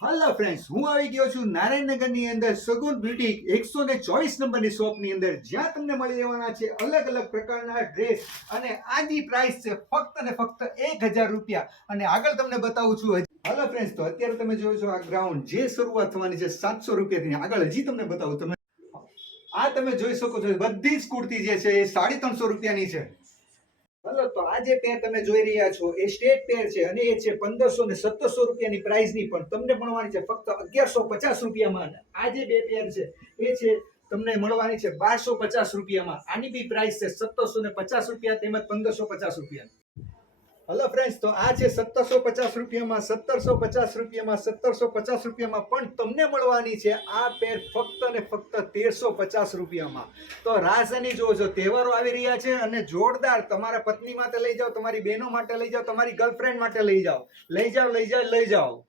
Hello friends, હું આવી ગયો છું નારાયણનગરની અંદર સગુન બ્યુટીક 124 નંબરની શોપની અંદર, જ્યાં તમને મળી રહેવાના છે અલગ અલગ પ્રકારના ડ્રેસ. અને આની પ્રાઇસ છે ફક્ત ને ફક્ત 1000 રૂપિયા. અને આગળ તમને બતાવું છું. હેલો ફ્રેન્ડ્સ, તો અત્યારે તમે જોયો છો આ ગ્રાઉન્ડ જે શરૂઆત થવાની છે 700 રૂપિયાથી. આગળ હજી તમને બતાવું. તમે આ તમે જોઈ શકો છો, બધી જ કુર્તી જે છે એ 350 રૂપિયાની છે. હલો, તો આ જે પેર તમે જોઈ રહ્યા છો એ સ્ટેટ પેર છે અને એ છે 1500 ને 1700 રૂપિયાની પ્રાઇસની, પણ તમને મળવાની છે ફક્ત 1150 રૂપિયામાં. આ જે બે પેર છે એ છે તમને મળવાની છે 1250 રૂપિયામાં. આની બી પ્રાઇસ છે 1750 રૂપિયા તેમજ 1550 રૂપિયા. હલો ફ્રેન્ડ્સ, તો આ છે 1750 રૂપિયામાં, 1750 રૂપિયામાં, 1750 રૂપિયામાં, પણ તમને મળવાની છે આ પેર ફક્ત ને ફક્ત 1350 રૂપિયામાં. તો રાસની જોજો, તહેવારો આવી રહ્યા છે અને જોરદાર તમારા પત્ની માટે લઈ જાઓ, તમારી બહેનો માટે લઈ જાઓ, તમારી ગર્લફ્રેન્ડ માટે લઈ જાઓ, લઈ જાઓ.